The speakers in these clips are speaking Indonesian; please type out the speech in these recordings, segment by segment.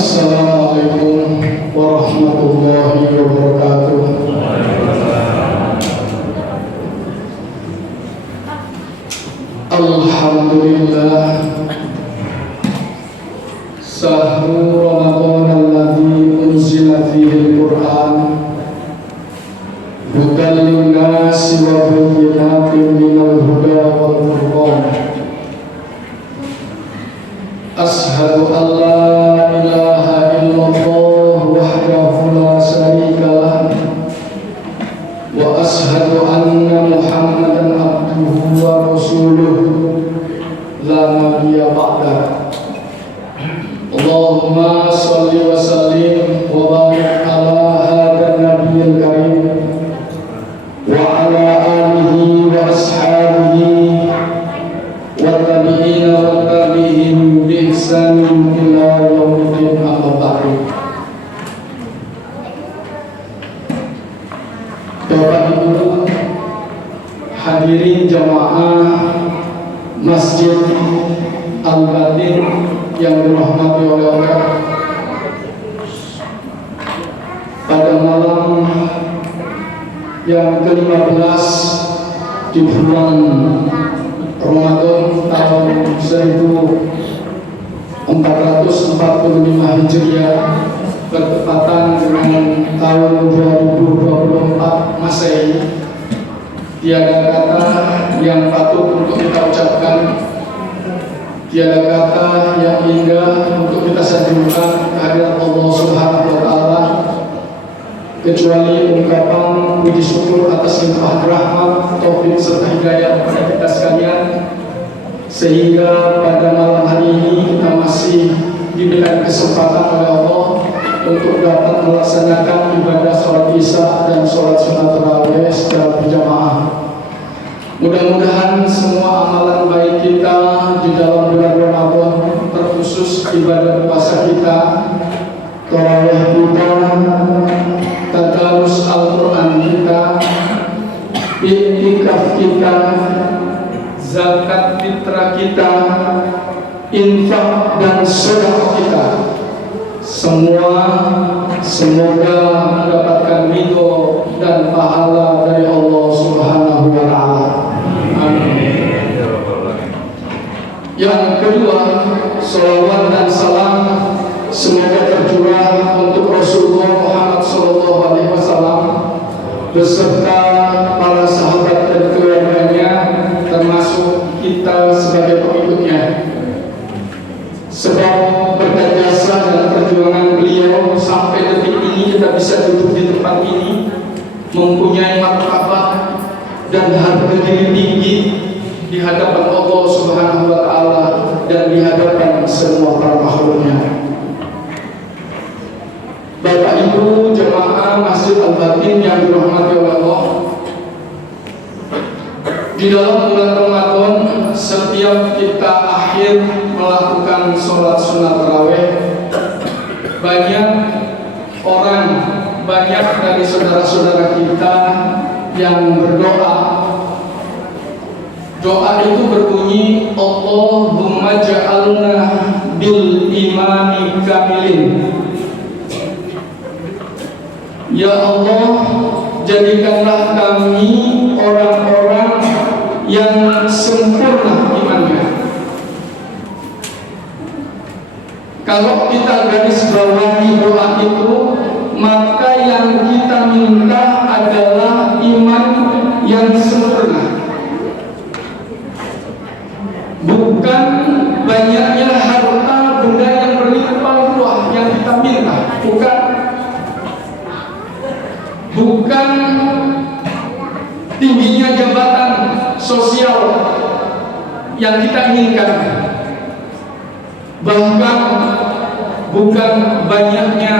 Assalamualaikum warahmatullahi wabarakatuh. Alhamdulillah. Sahru Ramadan alladzi unzila fihi al-Qur'an hudan lin-nasi wa bayyinatin minal huda wal furqan. Ashhadu an la ilaha illallah wahdahu la syarika lah wa ashhadu anna Muhammadan abduhu wa rasuluh la nabiyya ba'dah. Allahumma shalli wa sallim wa barik ala hadzal nabiyil karim wa ala alihi wa ashabihi wa tabi'ina wa tabi'in bi ihsanin ila yaumil amma ba'du. Bapak Ibu hadirin jamaah Masjid Al-Batin yang dirahmati oleh Allah, pada malam yang ke-15 di bulan Ramadan tahun 1445 Hijriah bertepatan dengan tahun 2024 Masehi, tiada kata yang patut untuk kita ucapkan, tiada kata yang indah untuk kita sanjungkan kehadirat Allah Subhanahu wa taala kecuali ungkapan puji syukur atas limpahan rahmat, taufik serta hidayah kepada kita sekalian, sehingga pada malam hari ini kita masih diberikan kesempatan oleh Allah untuk dapat melaksanakan ibadah sholat isya dan sholat sunat tarawih secara berjamaah. Mudah-mudahan semua amalan baik kita di dalam bulan Ramadan, terkhusus ibadah puasa kita, tarawih kita, tadarus Al-Quran kita, iktikaf kita, zakat fitrah kita, infak dan sedekah kita, semoga mendapatkan ridho dan pahala dari Allah Subhanahu wa taala. Amin. Yang kedua, salawat dan salam semoga tercurah untuk Rasulullah Muhammad SAW beserta para sahabat dan keluarganya, termasuk kita sebagai pengikutnya. Sebab berkat jasa dan perjuangan beliau sampai detik ini kita bisa duduk di tempat ini, mempunyai martabat dan harga diri tinggi di hadapan Allah Subhanahu wa taala dan di hadapan semua para makhluknya. Bapak Ibu jemaah Masjid Al-Batin yang dirahmati oleh Allah, di dalam bulan Ramadan setiap kita akhir melakukan sholat sunat tarawih, banyak orang, banyak dari saudara-saudara kita yang berdoa. Doa itu berbunyi, Allahumma ja'alna bil imani kamilin. Ya Allah, jadikanlah kami orang-orang yang sempurna imannya. Kalau kita garis bawahi doa itu, maka yang kita minta adalah iman yang sempurna, bukan banyaknya harta benda yang berlimpah-limpah yang kita minta, bukan tingginya jabatan sosial yang kita inginkan, bahkan bukan banyaknya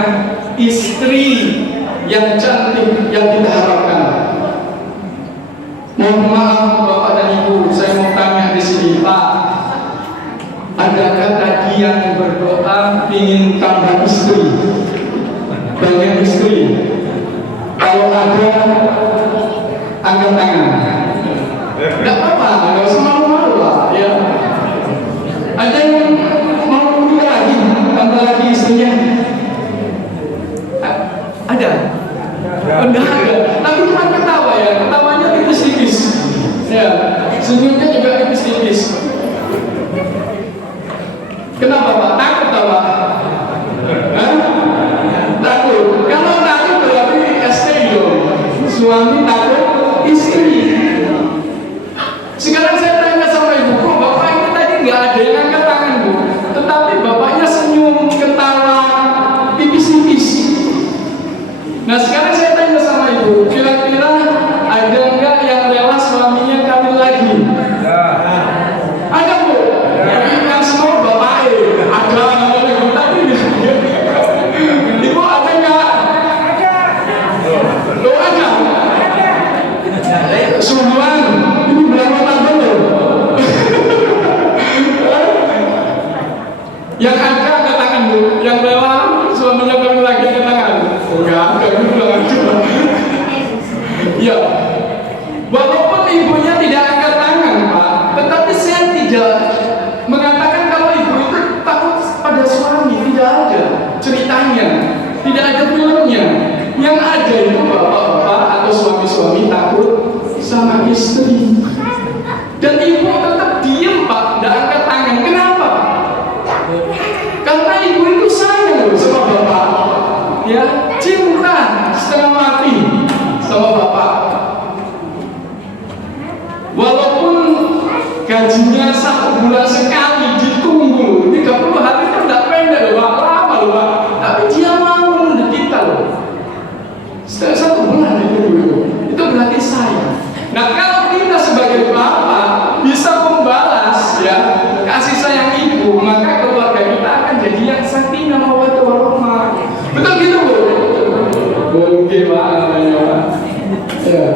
istri yang cantik yang kita harapkan. Mohon maaf Bapak dan Ibu, saya mau tanya di sini, Pak, adakah tadi yang berdoa ingin tambah istri, banyak istri? Kalau ada, angkat tangan. Tidak apa-apa, nggak usah malu-malu lah, ya. Ada yang mau lagi, tambah lagi istrinya. suami takut istri. Sekarang saya tanya sama ibu, kok bapak ini tadi nggak ada yang angkat tangan bu, tetapi bapaknya senyum, ketawa, tipis-tipis. Nah sekarang saya tanya sama ibu, kira-kira ada nggak yang rela suaminya kawin lagi? Ada bu? Yang semua bapak ada namanya ibu tadi. Ibu ada nggak? Lo ada? Sungguhan, ini berapa tahun lo? Yang angkat tangan bu, yang rela suaminya kawin lagi angkat tangan. Enggak juga. Ya, walaupun ibunya tidak angkat tangan pak, tetapi saya tidak mengatakan kalau ibu itu takut pada suami, tidak ada ceritanya, tidak ada filmnya. Yang ada itu bapak-bapak atau suami-suami takut sama istri. Dan ibu tetap diem pak, tidak angkat tangan. Kenapa? Karena ibu itu sayang loh sama bapak, ya cinta setengah mati sama bapak. Walaupun gajinya 1 bulan sekali ditunggu, 30 hari itu tidak pendek loh pak, lama loh pak. Tapi dia mau nunda kita loh. Setiap 1 bulan itu berarti sayang. Nah kalau kita sebagai bapak bisa membalas ya kasih sayang ibu, maka keluarga kita akan jadi yang sakinah mawaddah warahmah. Betul gitu bu? Oke pak, ya.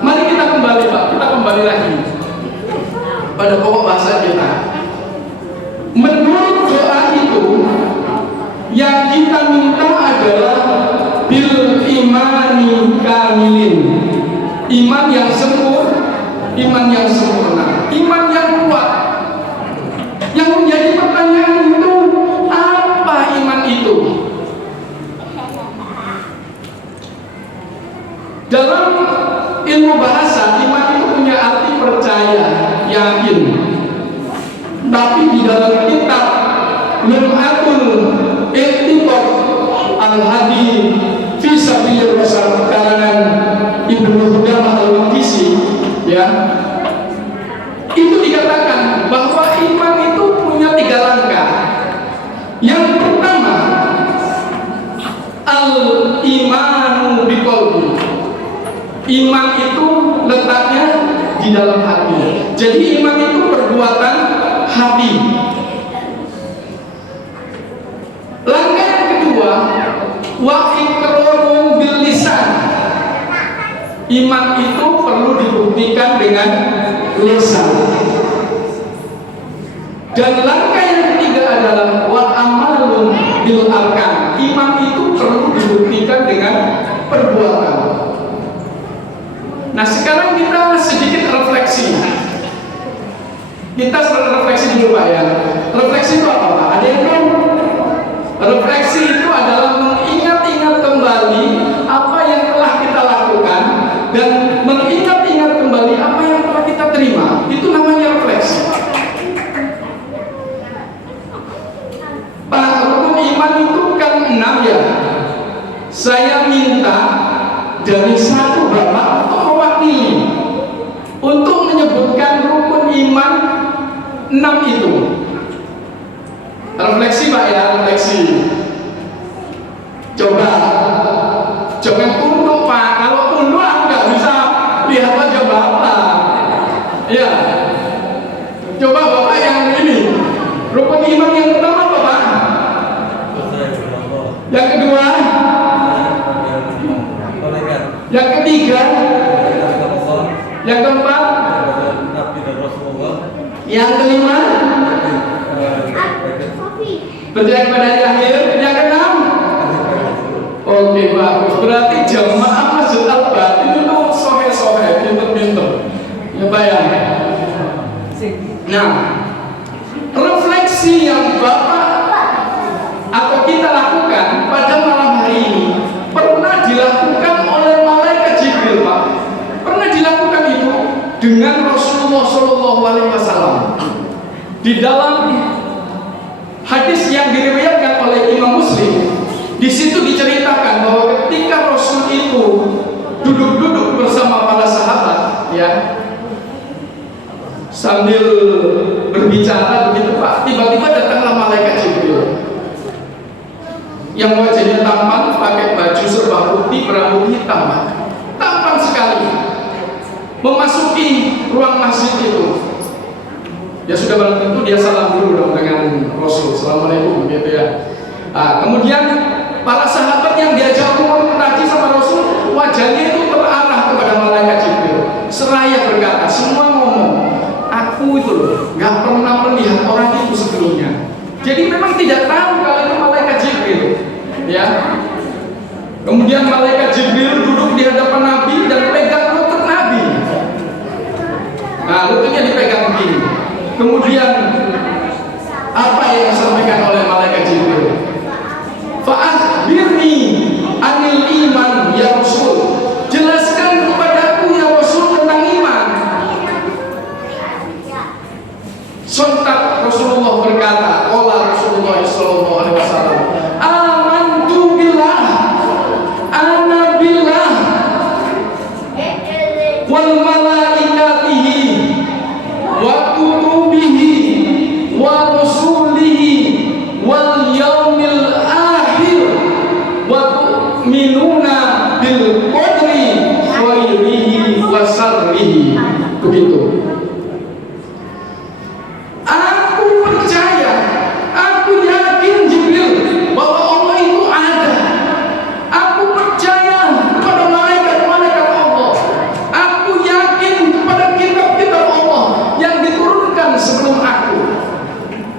Mari kita kembali pak, kita kembali lagi pada pokok bahasa kita. Menurut doa itu yang kita minta adalah bil imani kamilin, iman yang sempurna, iman yang sempurna, iman yang kuat. Yang menjadi pertanyaan itu apa iman itu? Dalam ilmu bahasa, iman itu punya arti percaya, yakin. Tapi di dalam kitab Lum'atul I'tiqad Al-Hadi fi Sabilir Rasul karangan Ibnu Qudamah Al-Maqdisi, ya, itu dikatakan bahwa iman itu punya 3 langkah. Yang pertama, al-imanu biqalbi. Iman itu letaknya di dalam hati. Jadi iman itu perbuatan hati. Langkah yang kedua, wa iqrarun bil lisan. Iman itu perlu dibuktikan dengan lisan. Dan langkah yang ketiga adalah wa amalun bil arkan. Iman itu perlu dibuktikan dengan perbuatan. Nah sekarang kita sedikit refleksi. Kita refleksi dulu pak ya. Refleksi itu apa pak? Ada yang tahu? Refleksi itu adalah mengingat-ingat kembali apa yang telah kita lakukan dan mengingat-ingat kembali apa yang telah kita terima. Itu namanya refleksi. Pak, rukun iman itu kan 6 ya. Saya minta dari satu bapak untuk mewakili untuk menyebutkan rukun iman 6 itu. Refleksi pak ya, refleksi. Coba, jangan tunduk pak. Kalau tunduk aku nggak bisa lihat aja bapak. Ya, coba bapak yang ini. Rukun iman yang pertama apa pak? Yang kedua? Yang ketiga? Yang keempat? Yang kelima? Percaya kepada hari akhir. Yang keenam? Oke bagus. Berarti jamaah Masjid Al-Batin itu sohe-sohe, pinter-pinter. Ya bayang. Nah, refleksi yang bapak atau kita lakukan pada malam hari ini pernah dilakukan oleh malaikat Jibril pak. Pernah dilakukan itu dengan Rasulullah SAW. Di dalam hadis yang diriwayatkan oleh Imam Muslim, di situ diceritakan bahwa ketika Rasul itu duduk-duduk Sambil berbicara begitu Pak, tiba-tiba datanglah malaikat Jibril yang wajahnya tampan, pakai baju serba putih, berambut hitam, tampan sekali, memasuki ruang masjid itu. Ya sudah barang tentu dia salam dulu dong dengan Rasul, assalamualaikum gitu ya. Kemudian para sahabat yang diajak ngomong tadi sama Rasul, wajahnya itu terarah kepada malaikat Jibril. Seraya berkata, semua ngomong, aku itu loh nggak pernah melihat orang itu sebelumnya. Jadi memang tidak tahu kalau itu malaikat Jibril, ya. Kemudian malaikat Jibril duduk di hadapan Nabi dan pegang lutut Nabi. Nah, lututnya dipegang begini. Kemudian apa yang disampaikan oleh malaikat Jibril? Fa'akhbirni anil iman ya Rasul. Jelaskan kepadaku ya Rasul tentang iman. Sontak Rasulullah berkata, qala Rasulullah sallallahu alaihi wasallam, amantu billah, ana billah wal malaikatihi wa kutubihi wa rusulihi wal yaumil akhir wa tu'minuna bil qadri khairihi wa syarrihi. Begitu. Aku percaya, aku yakin Jibril bahwa Allah itu ada. Aku percaya kepada malaikat-malaikat Allah. Aku yakin kepada kitab-kitab Allah yang diturunkan sebelum aku.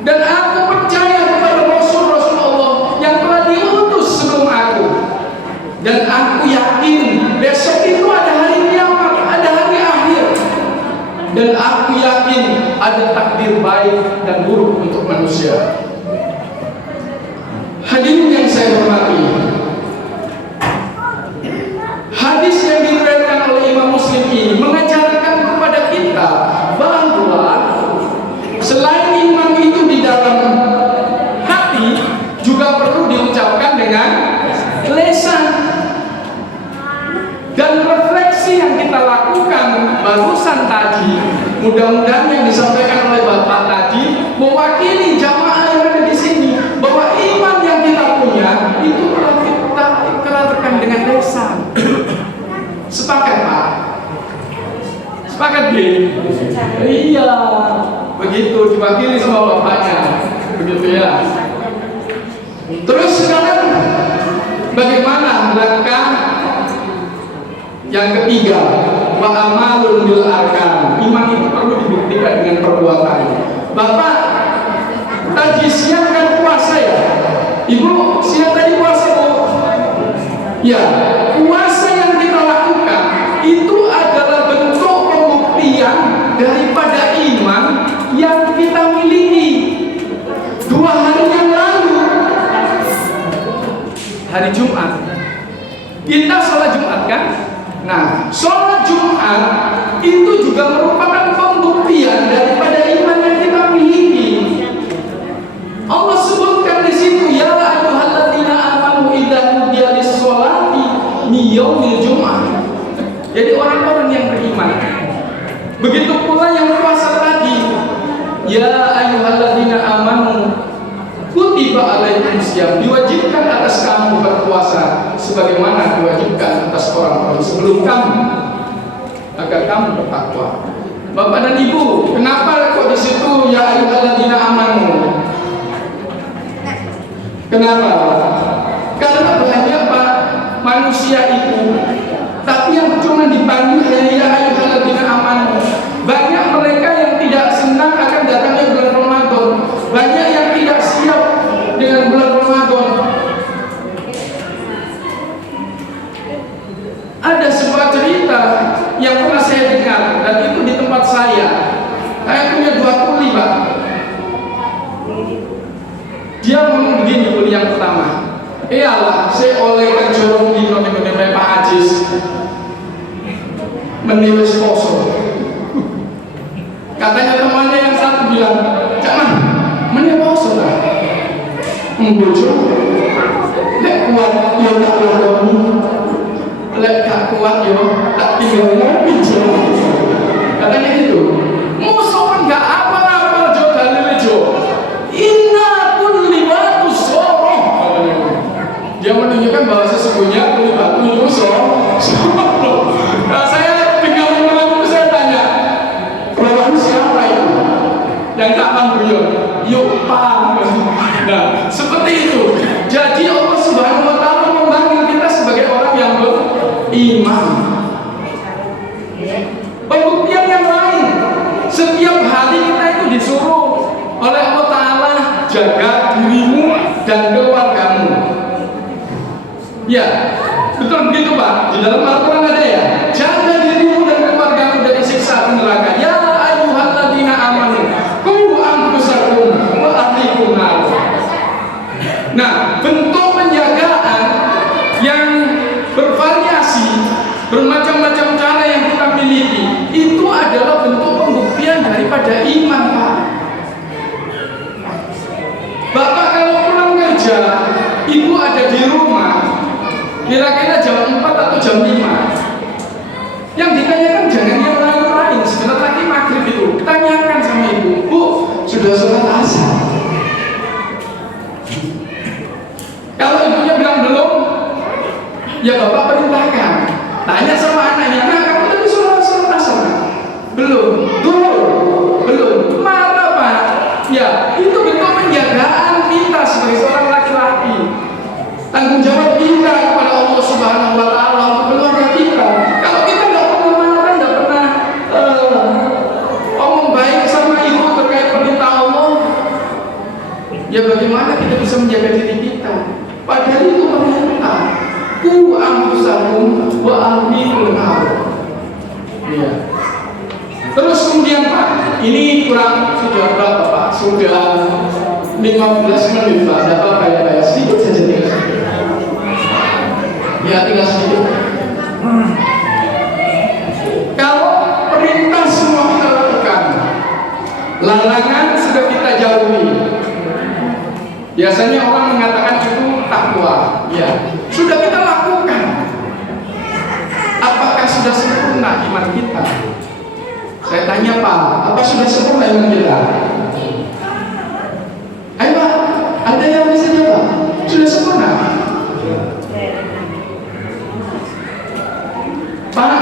Dan aku percaya kepada Rasul-Rasul Allah yang telah diutus sebelum aku. Dan aku yakin besok itu ada hari kiamat, ada hari akhir. Dan aku yakin ada takdir baik dan buruk untuk manusia. Hadirin yang saya hormati, hadis yang diriwayatkan oleh Imam Muslim ini mengajarkan kepada kita bahwa selain iman itu di dalam hati, juga perlu diucapkan dengan lisan. Dan refleksi yang kita lakukan barusan tadi, mudah-mudahan yang disampaikan oleh Bapak tadi mewakili jamaah yang ada di sini, bahwa iman yang kita punya itu telah kita ikrarkan dengan lisan. Sepakat Pak? Sepakat B? Iya, begitu diwakili sama Bapaknya, begitu ya. Terus sekarang bagaimana langkah yang ketiga? Wa amalun bil arkan. Iman itu perlu dibuktikan dengan perbuatan. Bapak tadi siang kan puasa ya? Ibu siang tadi puasa Bu? Ya, puasa yang kita lakukan itu adalah bentuk pembuktian daripada iman yang kita miliki. 2 hari yang lalu, hari Jumat, kita sholat Jumat kan? Nah, sholat Jumat itu juga merupakan pembuktian daripada iman yang kita miliki. Allah sebutkan di situ, ya ayyuhalladzina amanu idza nudiya lis-sholati min yaumil jum'ah. Jadi orang-orang yang beriman. Begitu pula yang puasa tadi, ya ayyuhalladzina amanu kutiba alaikumusiyam, diwajibkan atas kamu berpuasa sebagaimana diwajibkan atas orang-orang sebelum kamu, agar kamu bertakwa. Bapak dan Ibu, kenapa kok di situ ya ayyuhalladzina amanu? Kenapa? Karena banyak Pak manusia itu, tapi yang cuma dipanggil ya ayyuhalladzina amanu. Banyak mereka yang tidak senang akan datangnya bulan Ramadan. Banyak yang tidak siap dengan bulan Ramadan. Ada sebuah cerita yang pernah saya dengar, dan itu di tempat saya. Saya punya 2 kuli Pak. Dia ngomong begini, kuli yang pertama, iyalah saya oleh kejorong di nonton-nonton Pak Ajis menilis poso. Katanya temannya yang satu bilang, jangan menilis poso lah. Membujuk, lek kuat yo tak lakukan, lek gak kuat yo tak tinggal ngopi. Katanya itu, musuhan yang menunjukkan bahwa sesungguhnya kulit batu itu nah, saya dengan mengenal itu saya tanya, lawan siapa itu yang tak guyon? Yuk paham. Nah seperti itu. Jadi Allah Subhanahu Wa Taala memanggil kita sebagai orang yang beriman. Pembuktian yang lain, setiap hari kita itu disuruh oleh Allah Ta'ala jaga dirimu dan keluargamu. Ya, betul begitu Pak. Di dalam Al-Quran ada ya, jaga dirimu dan keluargamu dari siksa neraka. Ya ayyuhalladzina amanu qu anfusakum wa ahlikum nar. Nah, bentuk penjagaan yang bervariasi, bermacam-macam cara yang kita miliki, itu adalah bentuk pembuktian daripada iman Pak. Bapak kalau pulang kerja, ibu ada di rumah, kira-kira jam 4 atau jam 5. Yang ditanyakan jangan yang lain-lain. Sebentar lagi maghrib itu, tanyakan sama ibu, Bu, sudah sholat asar? Kalau ibunya bilang belum, ya bapak perintahkan. Tanya sama anaknya, nah kamu tadi sholat asar? Belum. Belum. Marah Pak. Ya, itu bentuk penjagaan kita sebagai seorang laki-laki. Tanggung jawab kita kepada Allah Subhanahu Wa Taala untuk keluarga kita. Kalau kita nggak pernah marah, nggak pernah ngomong baik sama ibu terkait perintah Allah, ya bagaimana kita bisa menjaga diri kita? Padahal itu perintah. Qu anfusakum wa ahlikum nar. Ya. Terus kemudian Pak, ini kurang sudah berapa Pak? Sudah 15 menit Pak. Ada apa kayak sedikit saja tinggal sedikit. Ya tinggal sedikit. Kalau perintah semua kita lakukan, larangan sudah kita jauhi. Biasanya orang mengatakan itu takwa. Ya, sudah kita lakukan. Apakah sudah sempurna iman kita? Saya tanya Pak, apa sudah sempurna iman kita? Ayo Pak, ada yang bisa jawab? Sudah sempurna? Pak,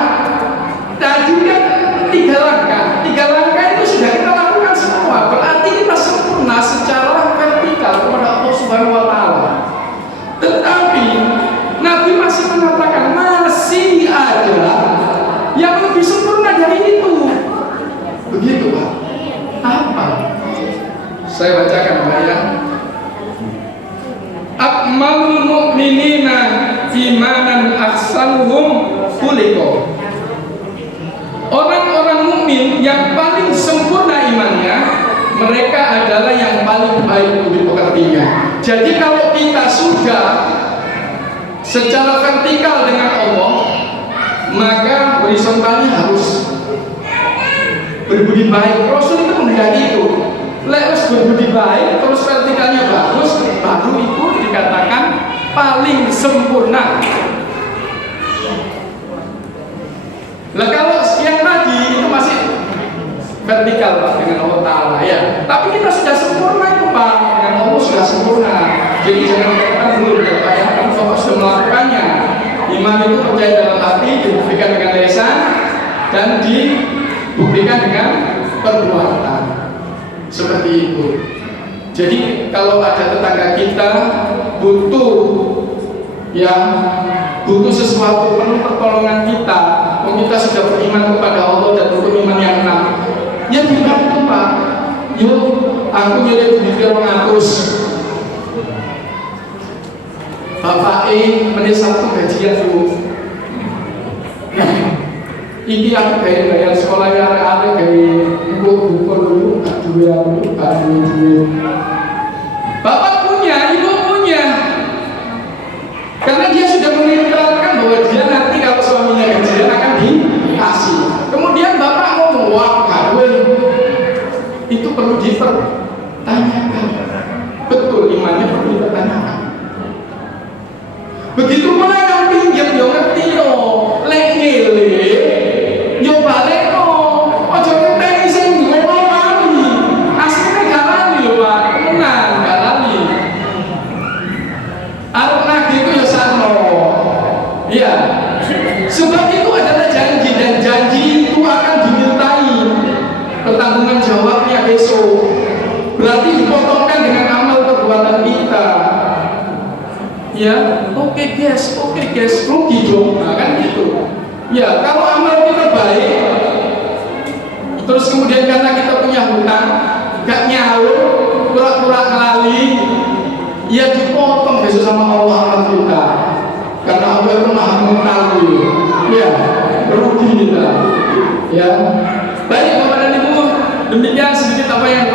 tadi kan 3 langkah. 3 langkah itu sudah kita lakukan semua. Berarti kita sempurna secara vertikal kepada Allah Subhanahu Wa Taala. Tetapi Nabi masih mengatakan masih ada yang lebih sempurna dari itu. Begitu Pak. Apa? Saya bacakan Pak ya. Akmalul mu'minina imanan ahsanuhum khuliqa. Orang-orang mukmin yang paling sempurna imannya, mereka adalah yang paling baik untuk pekertinya. Jadi kalau kita sudah secara vertikal dengan Allah, maka horizontalnya harus berbudi baik. Rasul itu menghendaki itu. Lepas berbudi baik, terus vertikalnya bagus, baru itu dikatakan paling sempurna. Lah kalau yang tadi itu masih vertikal Pak dengan Allah Ta'ala ya. Tapi kita sudah sempurna itu Pak, dengan Allah sudah sempurna. Jadi jangan dikatakan belum ya Pak ya, kan Bapak sudah melakukannya. Iman itu percaya dalam hati, dibuktikan dengan lisan, dan dibuktikan dengan perbuatan. Seperti itu. Jadi kalau ada tetangga kita butuh sesuatu, perlu pertolongan kita, kita sudah beriman kepada Allah dan rukun iman yang 6, ya dibantu Pak. Yuk, aku nyelip di 200. Bapak menit 1 gajian dulu. Iki aku bayar sekolah yang ada kayak buku dulu, duit. Bapak punya, ibu punya, karena dia sudah mengingatkan bahwa dia nanti kalau suaminya gajian akan dikasih. Kemudian bapak ngomong, wah kawin itu perlu dipertanyakan. Betul, imannya perlu dipertanyakan. Begitu pula yang pinjam, yo ngerti yo, lek ngele, yo balik no, ojo ngenteni sing duwe lali. Asline gak lali lho Pak, tenan gak lali. Arep nagih ku yo dong, nah, kan gitu. Ya kalau amal kita baik, terus kemudian karena kita punya hutang, gak nyaur, pura-pura lali, ya dipotong besok sama Allah amal kita. Karena Allah itu maha mengetahui, ya rugi kita. Ya, baik Bapak dan Ibu, demikian sedikit apa yang